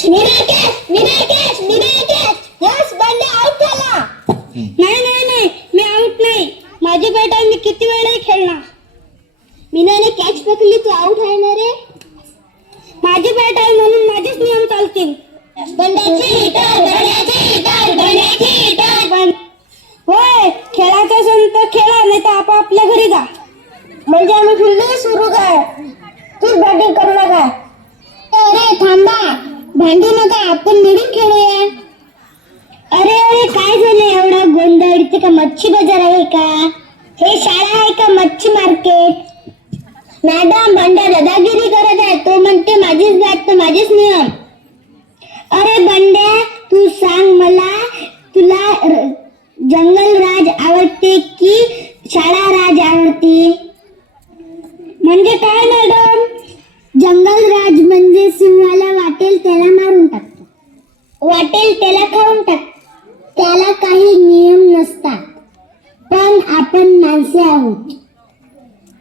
Yes, बंडे out झाला. नाही मी आउट नाही. माझी बॅट आहे, मी किती वेळाही खेळणार. मीनाने कॅच पकडली, तू आउट आहे ना रे. माझी बॅट आहे म्हणून माझेच नियम चालतील. होय, खेळायचं असेल तर खेळा, नाही तर आपापल्या घरी जा. म्हणजे आम्ही फिल्डिंग सुरू काय, तू बॅटिंग करू नका. अरे थांबा, भांडू नका, आपण मिळून खेळूया. अरे काय झालं एवढा गोंधळ? इथे का मच्छी बाजार आहे का? हे शाळा आहे का मच्छी मार्केट? मॅडम, बंड्या दादागिरी करत आहे. तो म्हणते माझीच बॅट तर माझेच नियम. अरे बंड्या, तू सांग मला, तुला जंगल राज आवडते की शाळा राज आवडते? म्हणजे काय मॅडम? जंगल राज म्हणजे सिंहाला वाटेल त्याला मारून टाकतो, वाटेल त्याला खाऊन टाकतो. त्याला काही नियम नसतात. पण आपण माणसे आहोत,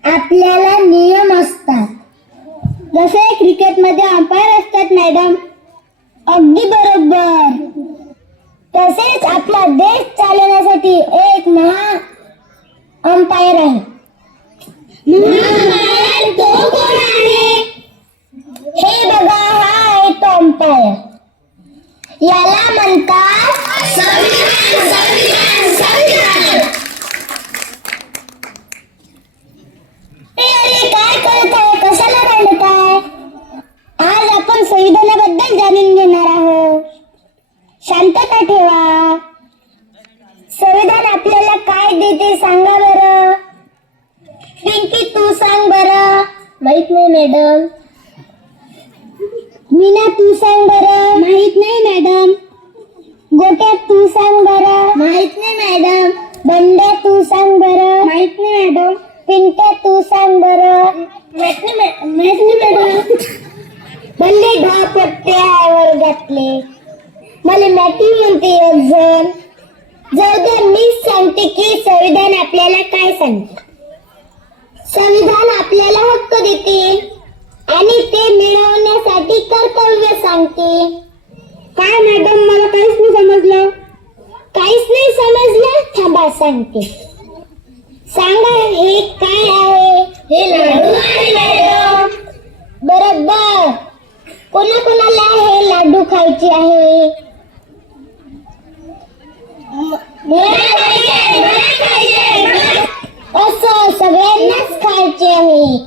आपल्याला नियम असतात. जसे क्रिकेटमध्ये अंपायर असतात मॅडम. अगदी बरोबर. तसेच आपला देश चालवण्यासाठी एक महा अंपायर आहे. तो कोण आहे? हे बघा, हा आहे तो अंपायर. याला म्हणतात संविधान. संविधान. संविधान. अरे काय करत आहे, कशाला रडत आहे? आज आपण संविधानाबद्दल जाणून घेणार आहोत. शांतता ठेवा. संविधान आपल्याला काय देते सांगा बरं. पिंकी, तू सांग बरं. माहित नाही मॅडम. मीना, तू सांग बरं. माहित नाही मॅडम. गोट्या, तू सांग बरं. माहित नाही मॅडम. बंड्या, तू सांग बरं. माहित नाही मॅडम. पिंट्या, तू सांग बरं. माहित नाही मॅडम. बंडे ढापट्टे आहे वर्गातले. मला मॅटिंग म्हणते एक जण. जाऊ द्या, मीच सांगते की संविधान आपल्याला काय सांगते. संविधान आपल्याला हक्क देते आणि ते मिळवण्यासाठी कर्तव्य सांगते. काय मॅडम, मला काहीच नाही समजलं. काहीच नाही समजलं? थांबा, सांगते. सांगा, हे काय आहे? हे लाडू आहे मॅडम. बरोबर. कोणाकोणाला हे लाडू खायचे आहे? असं सगळ्यांनाच खायचे आहे.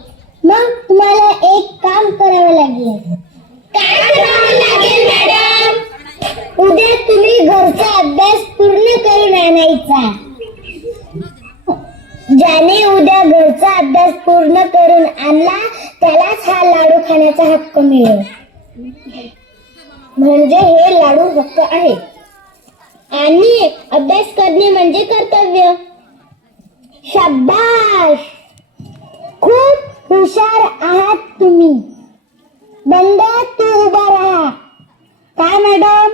मग तुम्हाला एक काम करावं लागेल. काय करावं लागेल मॅडम? उद्या तुम्ही घरचा अभ्यास पूर्ण करून आणायचा. ज्याने उद्या घरचा अभ्यास पूर्ण करून आणला त्यालाच हा लाडू खाण्याचा हक्क मिळेल. म्हणजे हे लाडू हक्क आहे आणि अभ्यास करणे म्हणजे कर्तव्य. शाबाश, खूप हुशार आहात तुम्ही. बंड्या, तू उभा राहा. काय मॅडम?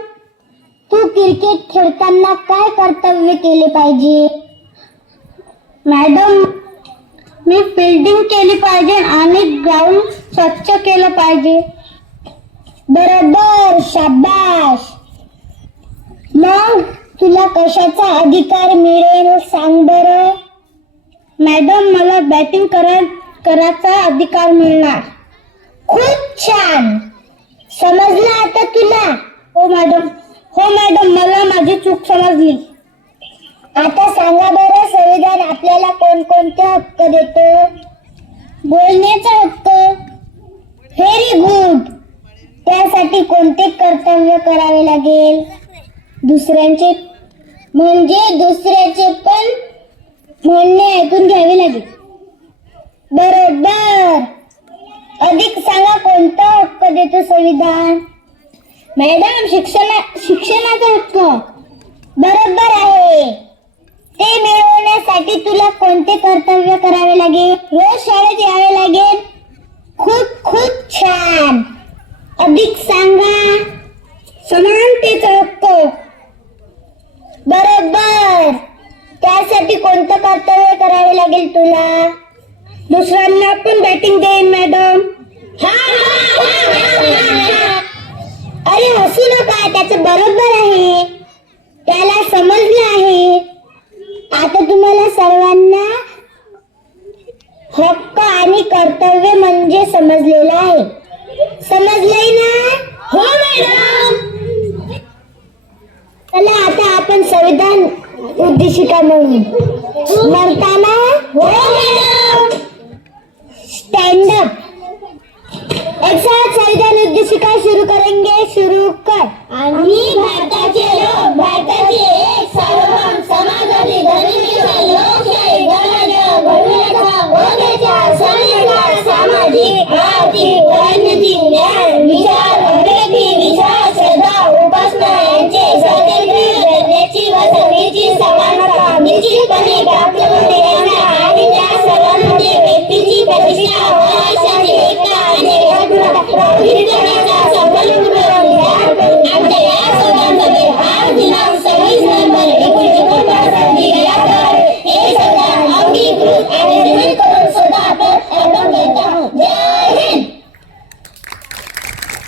तू क्रिकेट खेळताना काय कर्तव्य केले पाहिजे? मॅडम, मी फिल्डिंग केली पाहिजे आणि ग्राउंड स्वच्छ केलं पाहिजे. बरोबर, शाबाश. मग तुला कशाचा अधिकार मिळेल सांग बरं. मॅडम, मला बॅटिंग करायचा अधिकार मिळणार. खूप छान. समजलं आता तुला? हो मॅडम, मला माझी चूक समजली. आता सांगा बरं, संविधान आपल्याला कोणकोणते हक्क देतो? बोलण्याचा हक्क. Very good. त्यासाठी कोणते कर्तव्य करावे लागेल? दुसऱ्याचे पण म्हणणे ऐकून घ्यावे लागेल. बरोबर. अधिक सांगा, कोणता हक्क देतो संविधान? मॅडम, शिक्षणाचा हक्क. बरोबर आहे. ते मिळवण्यासाठी तुला कोणते कर्तव्य करावे लागेल? रोज शाळेत यावे लागेल. खूप खूप छान. अधिक सांगा. समानतेचा हक्क. बरोबर. त्यासाठी कोणतं कर्तव्य करावे लागेल तुला? दुसऱ्यांना पण बॅटिंग देईन मॅडम. अरे त्याचं बरोबर आहे, त्याला समजलं आहे. आता तुम्हाला सर्वांना हक्क आणि कर्तव्य म्हणजे समजलेलं आहे. समजलंय ना? हो मॅडम. चला आता आपण संविधान उद्देशिका म्हणू. म्हणताना हो मॅडम. Stand up. एक साथ संविधान उद्देशिका शुरू करेंगे. शुरू कर. आणि